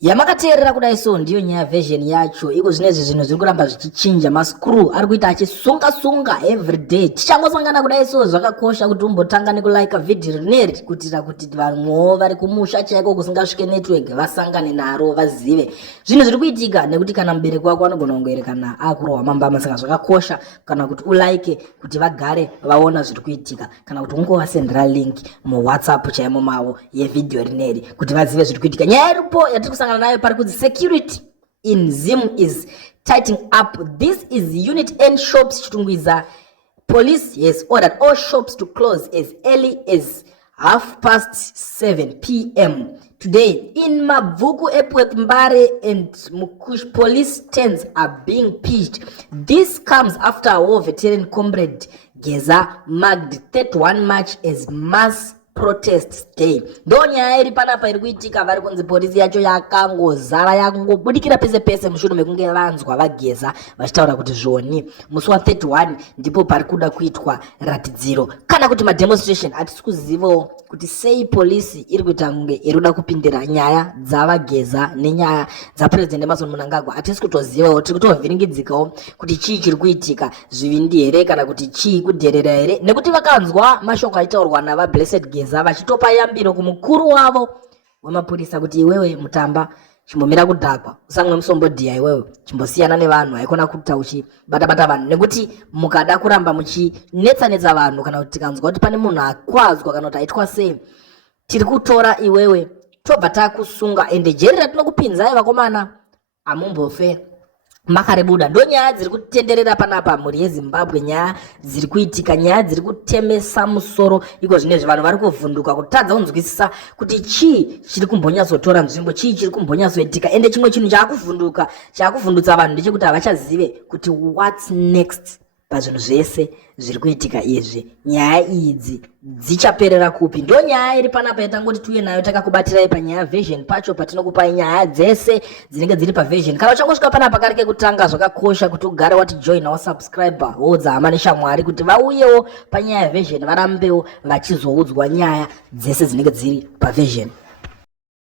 Yamakateerera kudai so ndiyo nyaya version yacho iko zvinezvi zvinhu zviri kuramba zvichinja mascrew ari kuita achisunga everyday tichangosangana kudai so zvakakosha kuti umbotanga nekulike vhidhiyo rineri kuitira kuti vamwewo vari kumusha chaiko kusingasvike network vasangane naro vazive zvinhu zviri kuitika nekuti kana mubereki wako anogona kungoerekana akurohwa mambama saka zvakakosha kana kuti ulike kuti vagare vaona zviri kuitika kana kuti ungovasendera link muwhatsapp chaimo mavo yevhidhiyo rineri kuti vazive zviri kuitika. Nyaya iripo yatiri kusangana nayo pari kuti security in Zim is tightening up. This is Unit N shops chitungwiza. Police has ordered all shops to close as early as 7:30 p.m. today. In Mavuku, Epworth, Mbare and Mukush, police tents are being pitched. This comes after a war veteran comrade Geza marked 31 March as mass protest day. Donya iri panapa iri kuitika vari kunzi polisi yacho yakangozara yakangobudikira pese pese mushure mekunge vanzwa vageza vachitaura kuti zvoni musi wa 31 ndipo pari kuda kuitwa ratidziro kana kuti mademonstration. Hatisi kuzivawo kuti sei polisi iri kuita kunge iri kuda kupindira nyaya dzavageza nenyaya dzapresident Emmerson Mnangagwa. Hatisi kutozivawo, tiri kutovhiringidzikawo kuti chii chiri kuitika, zvivindi here kana kuti chii kudherera here, nekuti vakanzwa mashoko aitaurwa nava Blessed Geza vachitopa yambiro kumukuru wavo wemapurisa kuti iwewe Mutamba chimbomira kudhakwa, usamwe musombodhiya iwewe, chimbosiyana nevanhu, haikona kuita uchibata-bata vanhu, nekuti mukada kuramba muchinetsa-netsa vanhu kana kuti tikanzwa kuti pane munhu akwazwa kana kuti aitwa sei, tiri kutora iwewe tobva takusunga ende jeri ratinokupinzai vakomana amumbofe makarebuda. Ndo nyaya dziri kutenderera panapa muri yeZimbabwe, nyaya dziri kuitika, nyaya dziri kutemesa musoro iko zvinezvi vanhu vari kuvhunduka kutadza kunzwisisa kuti chii chiri kumbonyatsotora nzvimbo, chii chiri kumbonyatsoitika. Ende chimwe chinhu chaakuvhunduka chaakuvhundutsa vanhu ndechekuti havachazive kuti what's next pazvinhu zvese zviri kuitika izvi. Nyaya idzi dzichaperera kupi? Ndo nyaya iri panapa yatangoti tiuye nayo takakubatirai panyaya version pacho patinokupai nyaya dzese dzinenge dziri paversion. Kana uchangosvika panapa kari kekutanga, zvakakosha kuti ugare wati join wasubscriber wodzama neshamwari kuti vauyewo panyaya version varambewo vachizoudzwa nyaya dzese dzinenge dziri paversion.